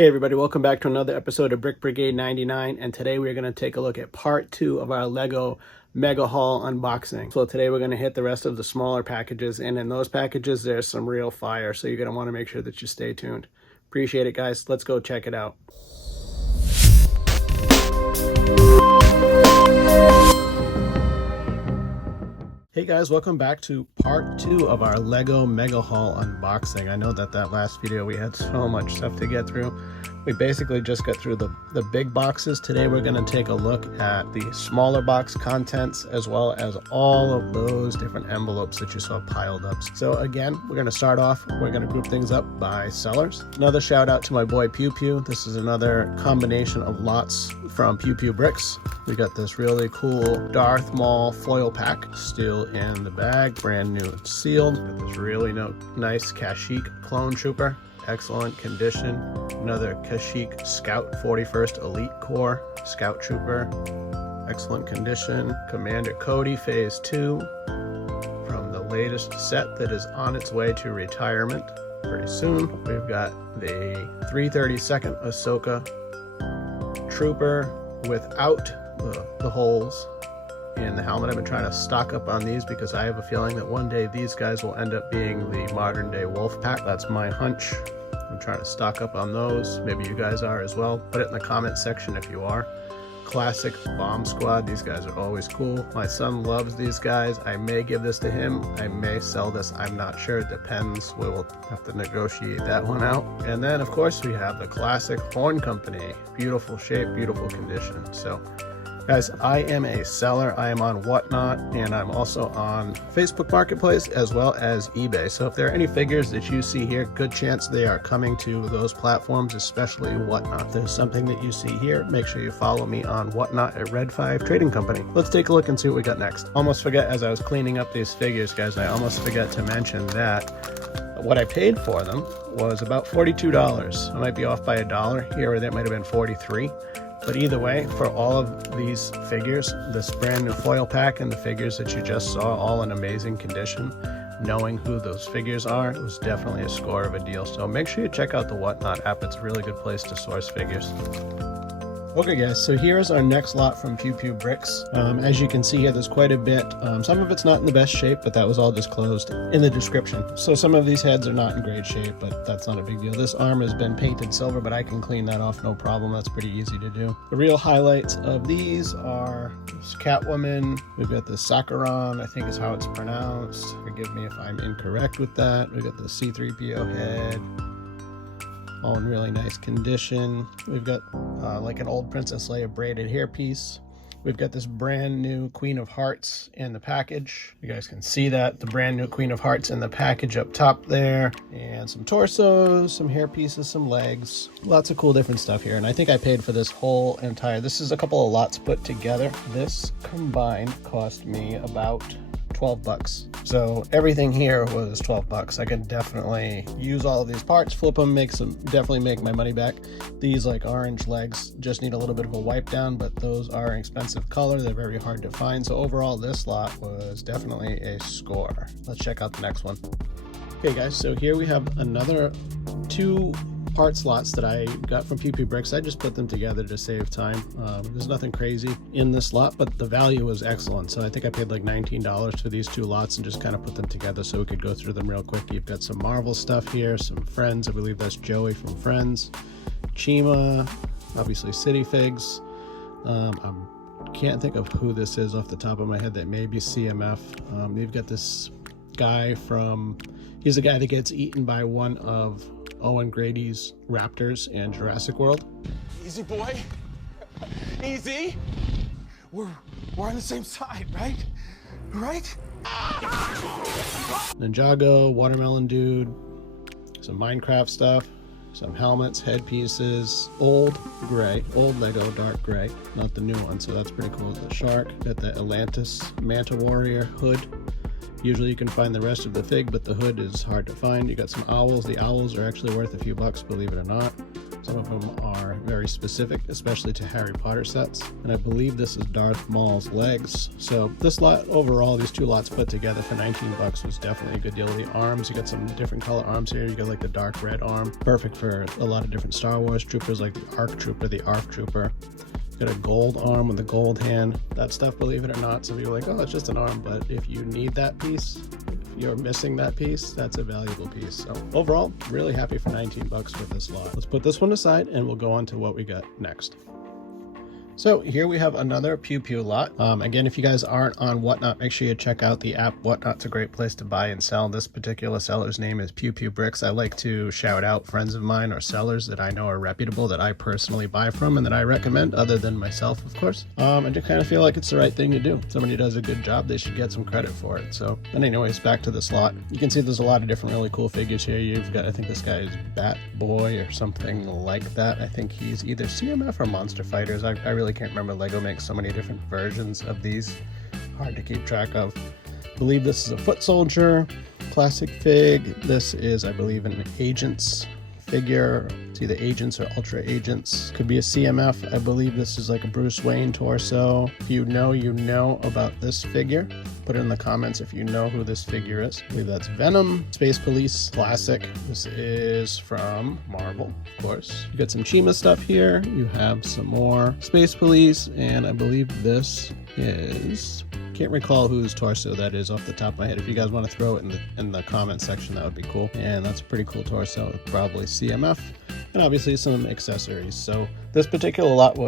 Hey everybody, welcome back to another episode of Brick Brigade 99, and today we're going to take a look at part 2 of our Lego Mega Haul unboxing. So today we're going to hit the rest of the smaller packages, and in those packages there's some real fire, so you're going to want to make sure that you stay tuned. Appreciate it, guys. Let's go check it out. Hey guys, welcome back to part 2 of our Lego Mega Haul unboxing. I know that last video we had so much stuff to get through. We basically just got through the big boxes. Today we're going to take a look at the smaller box contents as well as all of those different envelopes that you saw piled up. So again, we're going to start off, we're going to group things up by sellers. Another shout out to my boy Pew Pew. This is another combination of lots from Pew Pew Bricks. We got this really cool Darth Maul foil pack still in the bag, brand new and sealed. Got this really nice Kashyyyk clone trooper, excellent condition. Another Kashyyyk Scout 41st Elite Corps Scout Trooper, excellent condition. Commander Cody Phase 2 from the latest set that is on its way to retirement pretty soon. We've got the 332nd Ahsoka Trooper without the holes in the helmet. I've been trying to stock up on these because I have a feeling that one day these guys will end up being the modern day wolf pack. That's my hunch. I'm trying to stock up on those. Maybe you guys are as well. Put it in the comment section if you are. Classic Bomb Squad. These guys are always cool. My son loves these guys. I may give this to him. I may sell this. I'm not sure. It depends. We will have to negotiate that one out. And then, of course, we have the classic Horn Company. Beautiful shape, beautiful condition. So, guys, I am a seller. I am on Whatnot, and I'm also on Facebook Marketplace as well as eBay. So if there are any figures that you see here, good chance they are coming to those platforms, especially Whatnot. If there's something that you see here, make sure you follow me on Whatnot at Red 5 Trading Company. Let's take a look and see what we got next. Almost forget, as I was cleaning up these figures, guys, I almost forgot to mention that what I paid for them was about $42. I might be off by $1 here or there. It might have been $43. But either way, for all of these figures, this brand new foil pack and the figures that you just saw, all in amazing condition, knowing who those figures are, it was definitely a score of a deal. So make sure you check out the Whatnot app. It's a really good place to source figures. Okay guys, so here's our next lot from Pew Pew Bricks. As you can see here, there's quite a bit. Some of it's not in the best shape, but that was all disclosed in the description. So some of these heads are not in great shape, but that's not a big deal. This arm has been painted silver, but I can clean that off, no problem. That's pretty easy to do. The real highlights of these are this Catwoman. We've got the Sakaran, I think is how it's pronounced. Forgive me if I'm incorrect with that. We've got the C-3PO head, all in really nice condition. We've got like an old Princess Leia braided hairpiece. We've got this brand new Queen of Hearts in the package. You guys can see that, the brand new Queen of Hearts in the package up top there. And some torsos, some hair pieces, some legs. Lots of cool different stuff here. And I think I paid for this whole entire, this is a couple of lots put together. This combined cost me about 12 bucks. So everything here was 12 bucks. I can definitely use all of these parts, flip them, definitely make my money back. These like orange legs just need a little bit of a wipe down, but those are an expensive color. They're very hard to find. So overall, this lot was definitely a score. Let's check out the next one. Okay guys, so here we have another 2 part slots that I got from Pew Pew Bricks. I just put them together to save time. There's nothing crazy in this lot, but the value was excellent. So I think I paid like $19 for these 2 lots and just kind of put them together so we could go through them real quick. You've got some Marvel stuff here, some Friends. I believe that's Joey from Friends. Chima, obviously City Figs. I can't think of who this is off the top of my head. That may be CMF. You've got this guy from, he's the guy that gets eaten by one of Owen Grady's raptors in Jurassic World. Easy, boy. Easy. We're on the same side, right? Right? Ninjago, Watermelon Dude, some Minecraft stuff, some helmets, headpieces, old Lego dark gray, not the new one, so that's pretty cool. The shark, got the Atlantis Manta Warrior hood. Usually you can find the rest of the fig, but the hood is hard to find. You got some owls. The owls are actually worth a few bucks, believe it or not. Some of them are very specific, especially to Harry Potter sets. And I believe this is Darth Maul's legs. So this lot overall, these two lots put together for 19 bucks was definitely a good deal. The arms, you got some different color arms here. You got like the dark red arm, perfect for a lot of different Star Wars troopers like the ARC Trooper, the ARC Trooper. Got a gold arm with a gold hand. That stuff, believe it or not, some people are like, oh, it's just an arm, but if you need that piece, if you're missing that piece, that's a valuable piece. So overall, really happy for 19 bucks with this lot. Let's put this one aside and we'll go on to what we got next. So here we have another Pew Pew lot. Again, if you guys aren't on Whatnot, make sure you check out the app. Whatnot's a great place to buy and sell. This particular seller's name is Pew Pew Bricks. I like to shout out friends of mine or sellers that I know are reputable, that I personally buy from and that I recommend, other than myself, of course. I just kind of feel like it's the right thing to do. If somebody does a good job, they should get some credit for it. So, but anyways, back to this lot. You can see there's a lot of different really cool figures here. You've got, I think this guy is Bat Boy or something like that. I think he's either CMF or Monster Fighters. I really can't remember. Lego makes so many different versions of these, hard to keep track of. I believe this is a foot soldier classic fig. This is, I believe, an Agents figure. It's either Agents or Ultra Agents. Could be a CMF. I believe this is like a Bruce Wayne torso. If you know, you know about this figure. Put it in the comments if you know who this figure is. I believe that's Venom. Space Police classic. This is from Marvel, of course. You got some Chima stuff here. You have some more Space Police, and I believe this is, can't recall whose torso that is off the top of my head. If you guys want to throw it in the comment section, that would be cool. And that's a pretty cool torso, probably CMF, and obviously some accessories. So this particular lot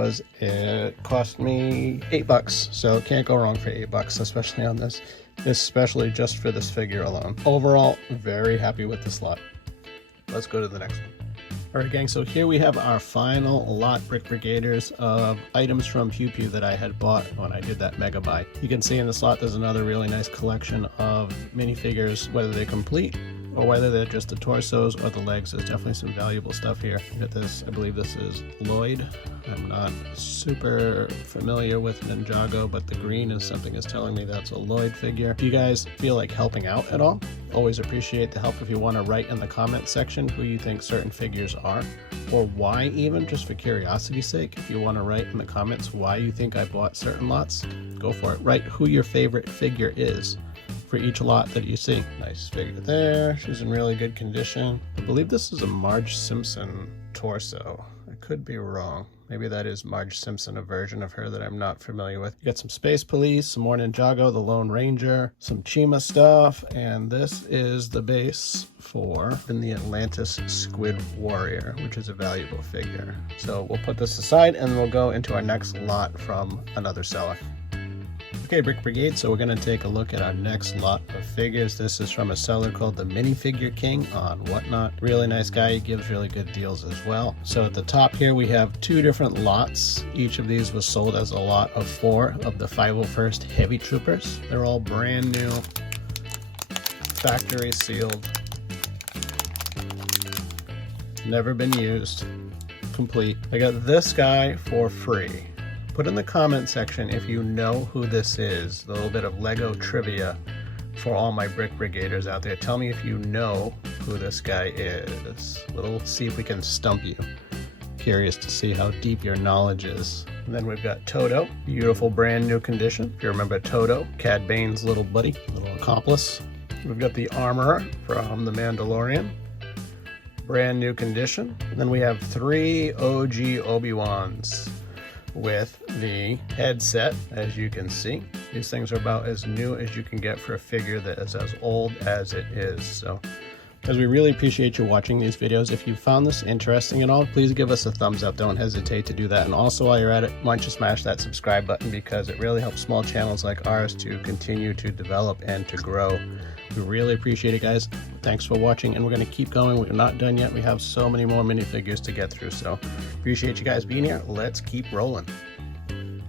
it cost me $8, so can't go wrong for $8, especially on this, especially just for this figure alone. Overall, very happy with this lot. Let's go to the next one. Alright gang, so here we have our final lot, Brick Brigaders, of items from Pew Pew that I had bought when I did that mega buy. You can see in this lot there's another really nice collection of minifigures, whether they're complete or whether they're just the torsos or the legs. There's definitely some valuable stuff here. You got this, I believe this is Lloyd. I'm not super familiar with Ninjago, but the green is something is telling me that's a Lloyd figure. If you guys feel like helping out at all, always appreciate the help. If you want to write in the comment section who you think certain figures are, or why, even just for curiosity's sake. If you want to write in the comments why you think I bought certain lots, go for it. Write who your favorite figure is for each lot that you see. Nice figure there. She's in really good condition. I believe this is a Marge Simpson torso. I could be wrong. Maybe that is Marge Simpson, a version of her that I'm not familiar with. You got some Space Police, some more Ninjago, the Lone Ranger, some Chima stuff, and this is the base for the Atlantis Squid Warrior, which is a valuable figure. So we'll put this aside and we'll go into our next lot from another seller. Okay, Brick Brigade, so we're going to take a look at our next lot of figures. This is from a seller called the Minifigure King on Whatnot. Really nice guy. He gives really good deals as well. So at the top here we have two different lots. Each of these was sold as a lot of 4 of the 501st Heavy Troopers. They're all brand new, factory sealed, never been used, complete. I got this guy for free. Put in the comment section if you know who this is. A little bit of Lego trivia for all my Brick Brigaders out there. Tell me if you know who this guy is. See if we can stump you. Curious to see how deep your knowledge is. And then we've got Toto, beautiful brand new condition. If you remember Toto, Cad Bane's little buddy, little accomplice. We've got the Armorer from The Mandalorian, brand new condition. And then we have 3 OG Obi-Wans with the headset, as you can see. These things are about as new as you can get for a figure that is as old as it is. So, guys, we really appreciate you watching these videos. If you found this interesting at all, please give us a thumbs up. Don't hesitate to do that. And also, while you're at it, why don't you smash that subscribe button, because it really helps small channels like ours to continue to develop and to grow. We really appreciate it, guys. Thanks for watching, and we're going to keep going. We're not done yet. We have so many more minifigures to get through, so appreciate you guys being here. Let's keep rolling.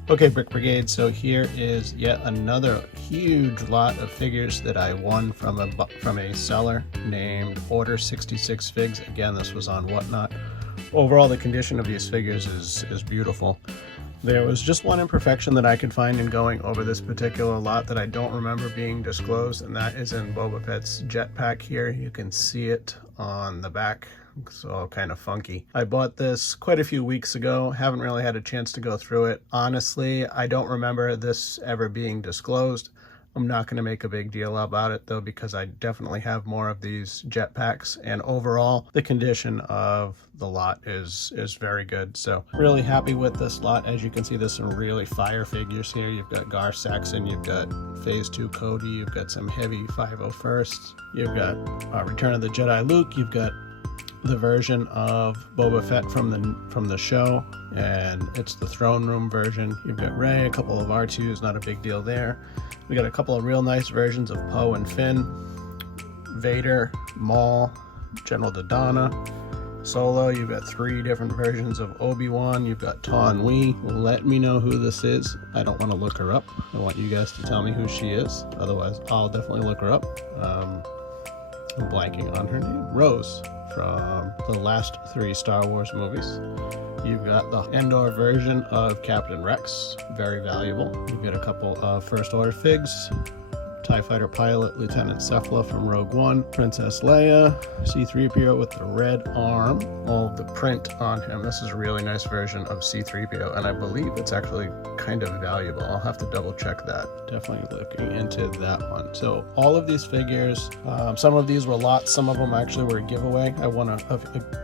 Okay, Brick Brigade, so here is yet another huge lot of figures that I won from a seller named Order 66 Figs. Again, this was on Whatnot. Overall, the condition of these figures is beautiful. There was just one imperfection that I could find in going over this particular lot that I don't remember being disclosed, and that is in Boba Fett's jetpack here. You can see it on the back It's all kind of funky. I bought this quite a few weeks ago. Haven't really had a chance to go through it. Honestly, I don't remember this ever being disclosed. I'm not going to make a big deal about it though, because I definitely have more of these jetpacks, and overall the condition of the lot is very good. So really happy with this lot. As you can see, there's some really fire figures here. You've got Gar Saxon, you've got Phase 2 Cody, you've got some heavy 501st, you've got Return of the Jedi Luke, you've got the version of Boba Fett from the show, and it's the throne room version. You've got Rey, a couple of R2s, not a big deal there. We got a couple of real nice versions of Poe and Finn, Vader, Maul, General Dodonna, Solo. You've got 3 different versions of Obi-Wan. You've got Taun We. Let me know who this is. I don't want to look her up. I want you guys to tell me who she is. Otherwise, I'll definitely look her up. I'm blanking on her name. Rose, from the last 3 Star Wars movies. You've got the Endor version of Captain Rex, very valuable. You've got a couple of First Order figs, TIE Fighter pilot Lieutenant Cephala from Rogue One, Princess Leia, C-3PO with the red arm, all of the print on him. This is a really nice version of C-3PO, and I believe it's actually kind of valuable. I'll have to double check that. Definitely looking into that one. So all of these figures, some of these were lots, some of them actually were a giveaway. I won I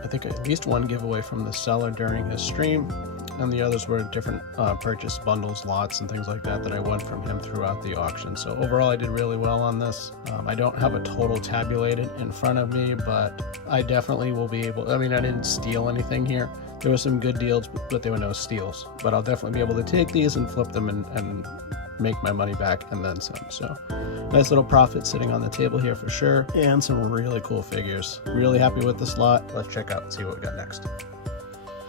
think at least one giveaway from the seller during his stream, and the others were different purchase bundles, lots, and things like that I won from him throughout the auction. So overall, I did really well on this. I don't have a total tabulated in front of me, but I definitely will be able, I mean, I didn't steal anything here. There were some good deals, but there were no steals. But I'll definitely be able to take these and flip them and make my money back and then some. So nice little profit sitting on the table here for sure, and some really cool figures. Really happy with this lot. Let's check out and see what we got next.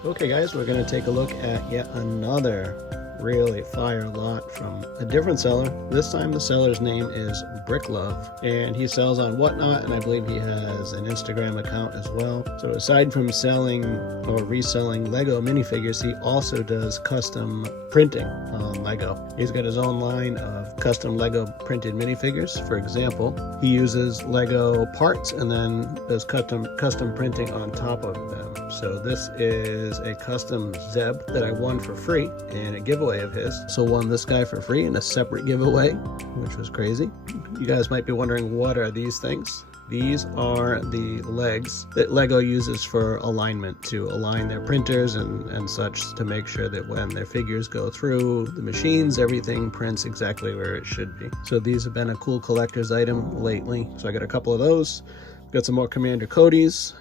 Okay guys, we're going to take a look at yet another really fire lot from a different seller. This time the seller's name is Brick Love, and he sells on Whatnot, and I believe he has an Instagram account as well. So aside from selling or reselling Lego minifigures, he also does custom printing on Lego. He's got his own line of custom Lego printed minifigures. For example, he uses Lego parts and then does custom printing on top of them. So this is a custom Zeb that I won for free in a giveaway of his. So won this guy for free in a separate giveaway, which was crazy. You guys might be wondering, what are these things? These are the legs that Lego uses for alignment, to align their printers and such, to make sure that when their figures go through the machines, everything prints exactly where it should be. So these have been a cool collector's item lately. So I got a couple of those. Got some more Commander Codys.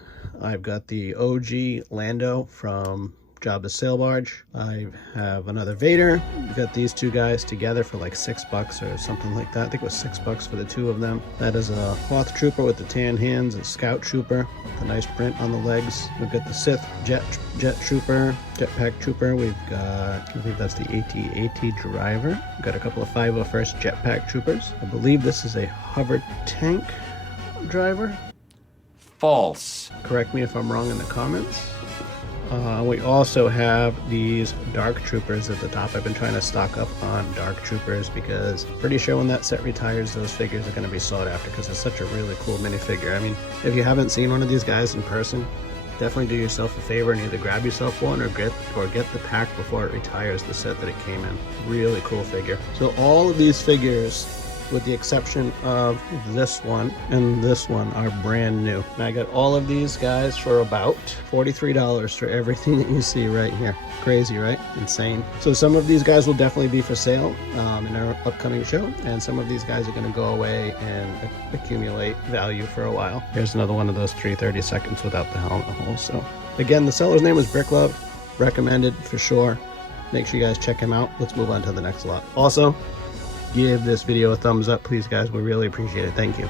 I've got the OG Lando from Jabba's Sail Barge. I have another Vader. We've got these 2 guys together for like $6 or something like that. I think it was $6 for the 2 of them. That is a Hoth Trooper with the tan hands, a Scout Trooper with a nice print on the legs. We've got the Sith Jet Trooper, Jetpack Trooper. We've got, I believe that's the AT-AT Driver. We've got a couple of 501st Jetpack Troopers. I believe this is a Hover Tank Driver. False. Correct me if I'm wrong in the comments. We also have these Dark Troopers at the top. I've been trying to stock up on Dark Troopers because I'm pretty sure when that set retires, those figures are going to be sought after, because it's such a really cool minifigure. I mean, if you haven't seen one of these guys in person, definitely do yourself a favor and either grab yourself one or get the pack before it retires, the set that it came in. Really cool figure. So all of these figures, with the exception of this one and this one, are brand new. And I got all of these guys for about $43 for everything that you see right here. Crazy, right? Insane. So some of these guys will definitely be for sale in our upcoming show, and some of these guys are going to go away and accumulate value for a while. Here's another one of those 330 seconds without the helmet hole. So again, the seller's name is Brick Love. Recommended for sure. Make sure you guys check him out. Let's move on to the next lot. Also, give this video a thumbs up, please guys. We really appreciate it. Thank you.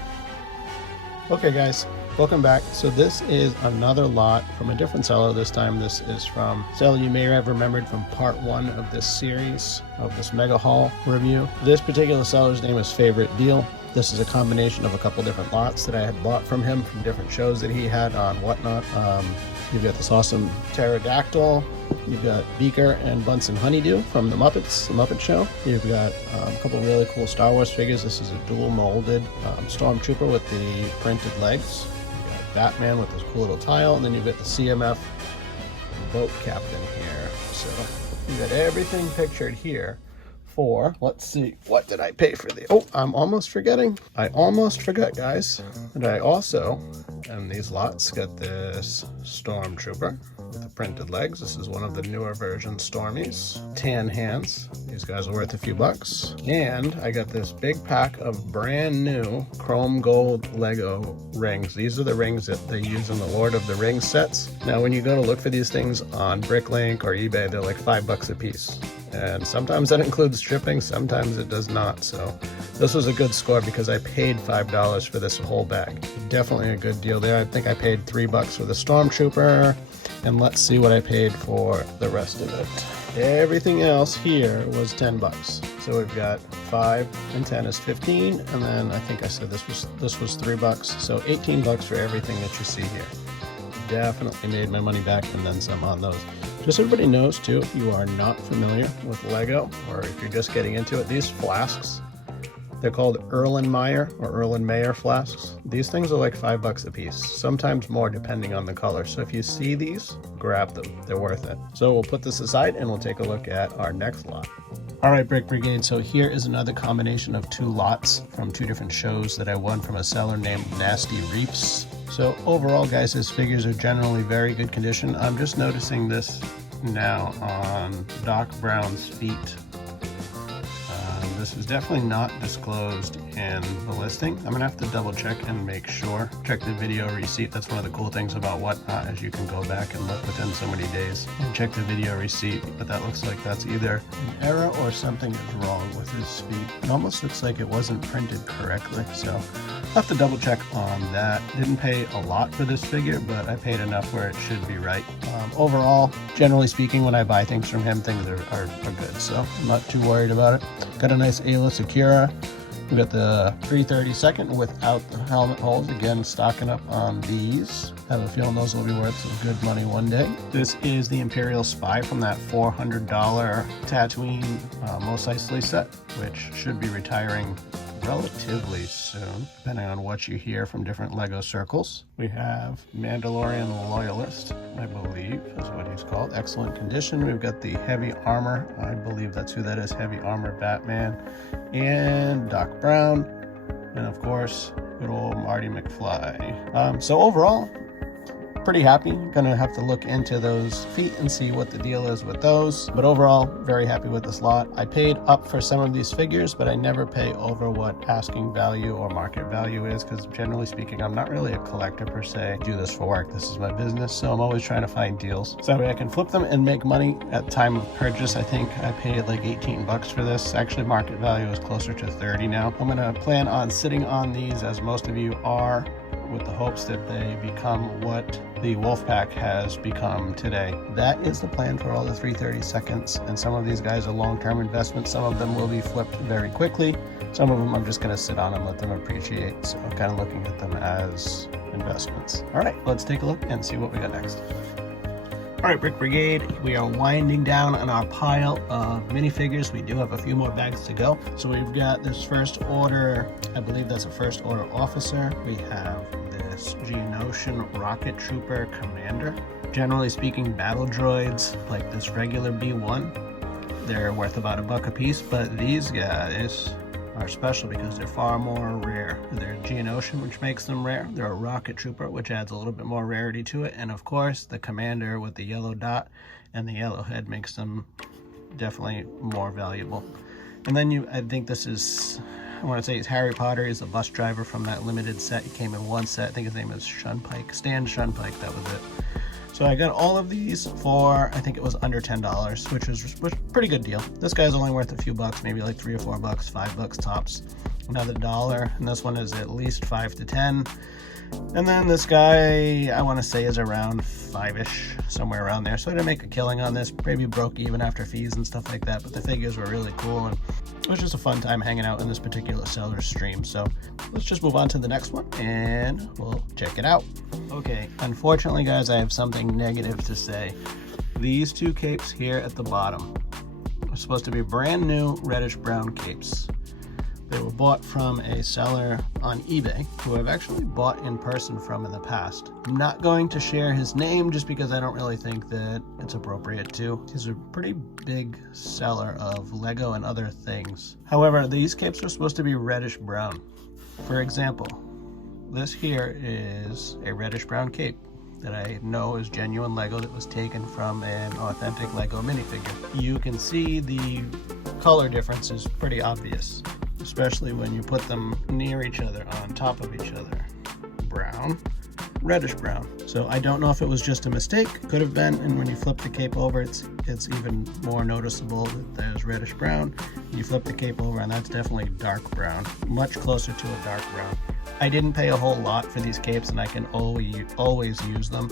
Okay guys, welcome back. So this is another lot from a different seller. This time this is from a seller you may have remembered from part 1 of this series, of this mega haul review. This particular seller's name is Favorite Deal. This is a combination of a couple different lots that I had bought from him from different shows that he had on Whatnot. You've got this awesome pterodactyl. You've got Beaker and Bunsen Honeydew from the Muppets, the Muppet Show. You've got a couple really cool Star Wars figures. This is a dual molded Stormtrooper with the printed legs. You've Batman with this cool little tile, and then you get the CMF boat captain here. So you got everything pictured here for, let's see, what did I pay for the, oh, I'm almost forgetting. I almost forgot, guys. And I also, in these lots, got this Stormtrooper with the printed legs. This is one of the newer version Stormies. Tan hands. These guys are worth a few bucks. And I got this big pack of brand new chrome gold Lego rings. These are the rings that they use in the Lord of the Rings sets. Now, when you go to look for these things on Bricklink or eBay, they're like $5 a piece. And sometimes that includes shipping, sometimes it does not. So this was a good score because I paid $5 for this whole bag. Definitely a good deal there. I think I paid $3 for the Stormtrooper. And let's see what I paid for the rest of it. Everything else here was $10. So we've got 5 and 10 is 15, and then I think I said this was $3. So $18 for everything that you see here. Definitely made my money back and then some on those. Just so everybody knows too, if you are not familiar with Lego, or if you're just getting into it, these flasks, they're called Erlenmeyer or Erlenmeyer flasks. These things are like $5 a piece, sometimes more depending on the color. So if you see these, grab them, they're worth it. So we'll put this aside and we'll take a look at our next lot. All right, Brick Brigade, so here is another combination of 2 lots from 2 different shows that I won from a seller named Nasty Reefs. So overall, guys, his figures are generally very good condition. I'm just noticing this now on Doc Brown's feet. This is definitely not disclosed in the listing. I'm gonna have to double check and make sure. Check the video receipt. That's one of the cool things about Whatnot, is you can go back and look within so many days and check the video receipt. But that looks like that's either an error or something is wrong with his feet. It almost looks like it wasn't printed correctly. So I'll have to double check on that. Didn't pay a lot for this figure, but I paid enough where it should be right. Overall, generally speaking, when I buy things from him, things are good. So I'm not too worried about it. Got a nice Satele Secura. We got the 332nd without the helmet holes. Again, stocking up on these. Have a feeling those will be worth some good money one day. This is the Imperial Spy from that $400 Tatooine Mos Eisley set, which should be retiring relatively soon, depending on what you hear from different Lego circles. We have Mandalorian Loyalist, I believe is what he's called. Excellent condition. We've got the Heavy Armor, I believe that's who that is, Heavy Armor Batman, and Doc Brown, and of course, good old Marty McFly. So overall, pretty happy. Gonna have to look into those feet and see what the deal is with those. But overall, very happy with this lot. I paid up for some of these figures, but I never pay over what asking value or market value is, because generally speaking, I'm not really a collector per se. I do this for work. This is my business, so I'm always trying to find deals. So that way I can flip them and make money at time of purchase. I think I paid like $18 for this. Actually, market value is closer to 30 now. I'm gonna plan on sitting on these, as most of you are, with the hopes that they become what the Wolfpack has become today. That is the plan for all the 332nds, and some of these guys are long-term investments. Some of them will be flipped very quickly. Some of them I'm just going to sit on and let them appreciate. So I'm kind of looking at them as investments. All right, let's take a look and see what we got next. All right, Brick Brigade, we are winding down on our pile of minifigures. We do have a few more bags to go. So we've got this first order, I believe that's a first order officer. We have this Geonosian Rocket Trooper Commander. Generally speaking, battle droids like this regular B1, they're worth about $1 a piece, but these guys are special because they're far more rare. They're Geonosian, which makes them rare. They're a Rocket Trooper, which adds a little bit more rarity to it. And of course, the Commander with the yellow dot and the yellow head makes them definitely more valuable. And then I think this is, I want to say it's Harry Potter. He's a bus driver from that limited set. He came in one set. I think his name is Stan Shunpike, that was it. So I got all of these for, I think it was under $10, which was pretty good deal. This guy's only worth a few bucks, maybe like $3 or $4, $5 tops. Another $1, and this one is at least $5 to $10. And then this guy, I want to say, is around $5-ish, somewhere around there. So I didn't make a killing on this, maybe broke even after fees and stuff like that, but the figures were really cool, and it was just a fun time hanging out in this particular seller's stream. So let's just move on to the next one, and we'll check it out. Okay, unfortunately, guys, I have something negative to say. These 2 capes here at the bottom are supposed to be brand new reddish brown capes. They were bought from a seller on eBay who I've actually bought in person from in the past. I'm not going to share his name just because I don't really think that it's appropriate to. He's a pretty big seller of Lego and other things. However, these capes are supposed to be reddish brown. For example, this here is a reddish brown cape that I know is genuine Lego that was taken from an authentic Lego minifigure. You can see the color difference is pretty obvious, especially when you put them near each other, on top of each other. Brown, reddish brown. So I don't know if it was just a mistake, could have been, and when you flip the cape over, it's even more noticeable that there's reddish brown. You flip the cape over and that's definitely dark brown, much closer to a dark brown. I didn't pay a whole lot for these capes and I can always use them.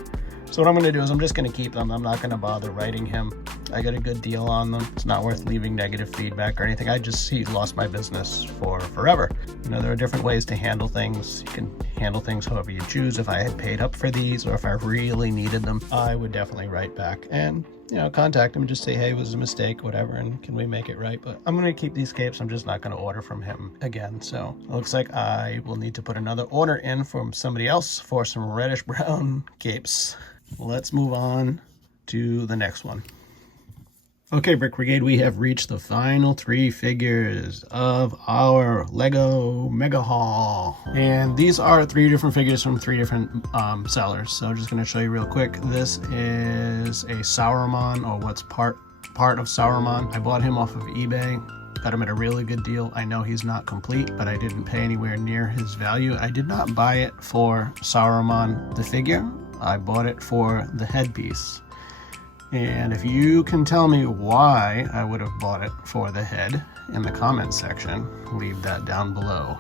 So what I'm going to do is I'm just going to keep them. I'm not going to bother writing him. I got a good deal on them. It's not worth leaving negative feedback or anything. He lost my business for forever. You know, there are different ways to handle things. You can handle things however you choose. If I had paid up for these or if I really needed them, I would definitely write back and, you know, contact him and just say, hey, it was a mistake, whatever, and can we make it right? But I'm going to keep these capes. I'm just not going to order from him again. So it looks like I will need to put another order in from somebody else for some reddish brown capes. Let's move on to the next one. Okay, Brick Brigade, we have reached the final 3 figures of our Lego Mega Haul. And these are 3 different figures from 3 different sellers. So I'm just going to show you real quick. This is a Sauron, or what's part of Sauron. I bought him off of eBay. Got him at a really good deal. I know he's not complete, but I didn't pay anywhere near his value. I did not buy it for Sauron the figure. I bought it for the headpiece. And if you can tell me why I would have bought it for the head in the comments section, leave that down below.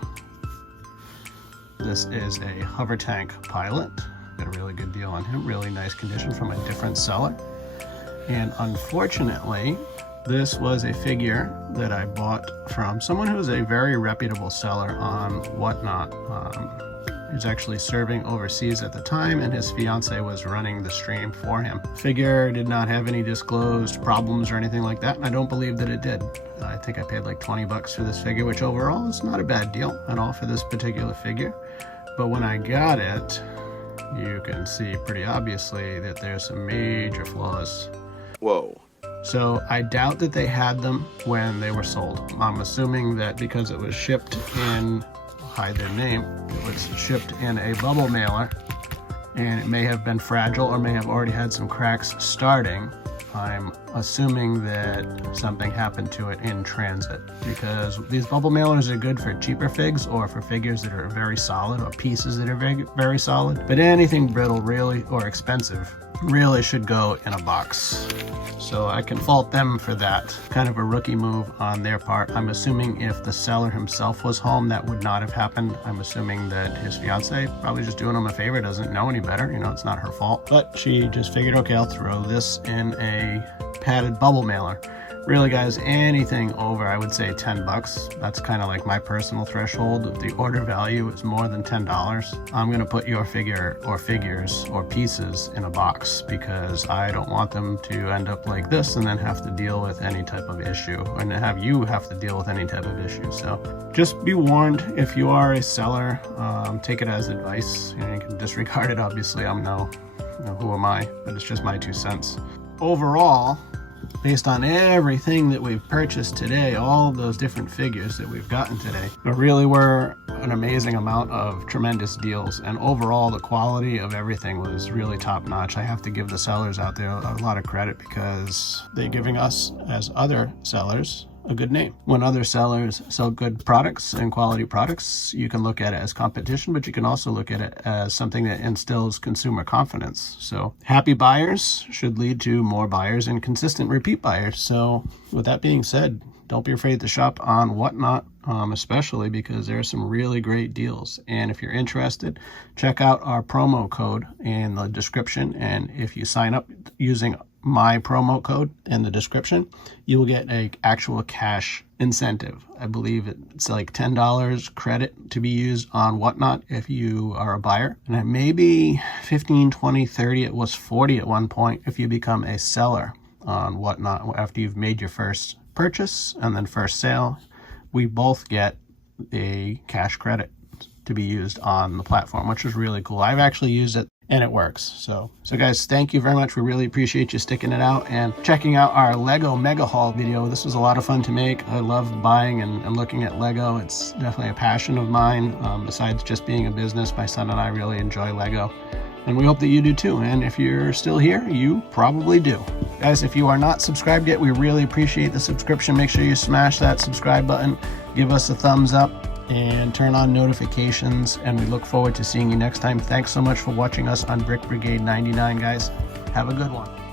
This is a hover tank pilot. Got a really good deal on him. Really nice condition from a different seller. And unfortunately, this was a figure that I bought from someone who is a very reputable seller on Whatnot. He was actually serving overseas at the time, and his fiance was running the stream for him. Figure did not have any disclosed problems or anything like that, and I don't believe that it did. I think I paid like 20 bucks for this figure, which overall is not a bad deal at all for this particular figure. But when I got it, you can see pretty obviously that there's some major flaws. Whoa. So I doubt that they had them when they were sold. I'm assuming that because it was shipped in, hide their name, it was shipped in a bubble mailer and it may have been fragile or may have already had some cracks starting. I'm assuming that something happened to it in transit, because these bubble mailers are good for cheaper figs or for figures that are very solid or pieces that are very, very solid. But anything brittle really or expensive really should go in a box. So I can fault them for that. Kind of a rookie move on their part. I'm assuming if the seller himself was home, that would not have happened. I'm assuming that his fiance, probably just doing him a favor, doesn't know any better. You know, it's not her fault. But she just figured, okay, I'll throw this in a padded bubble mailer. Really, guys, anything over, I would say 10 bucks. That's kind of like my personal threshold. If the order value is more than $10, I'm going to put your figure or figures or pieces in a box, because I don't want them to end up like this and then have to deal with any type of issue, and have you have to deal with any type of issue. So just be warned, if you are a seller, take it as advice. You know, you can disregard it, obviously. Who am I? But it's just my 2 cents. Overall, based on everything that we've purchased today, all of those different figures that we've gotten today, there really were an amazing amount of tremendous deals, and overall the quality of everything was really top notch. I have to give the sellers out there a lot of credit, because they're giving us, as other sellers, a good name. When other sellers sell good products and quality products, you can look at it as competition, but you can also look at it as something that instills consumer confidence. So happy buyers should lead to more buyers and consistent repeat buyers. So with that being said, don't be afraid to shop on Whatnot, especially because there are some really great deals. And if you're interested, check out our promo code in the description. And if you sign up using my promo code in the description, you will get a actual cash incentive. I believe it's like $10 credit to be used on Whatnot if you are a buyer, and it may be 15, 20, 30. It was 40 at one point if you become a seller on Whatnot after you've made your first purchase and then first sale. We both get a cash credit to be used on the platform, which is really cool. I've actually used it and it works. So guys, thank you very much. We really appreciate you sticking it out and checking out our Lego Mega Haul video. This was a lot of fun to make. I love buying and looking at Lego. It's definitely a passion of mine. Besides just being a business, my son and I really enjoy Lego. And we hope that you do too. And if you're still here, you probably do. Guys, if you are not subscribed yet, we really appreciate the subscription. Make sure you smash that subscribe button, give us a thumbs up, and turn on notifications. And we look forward to seeing you next time. Thanks so much for watching us on Brick Brigade 99, guys. Have a good one.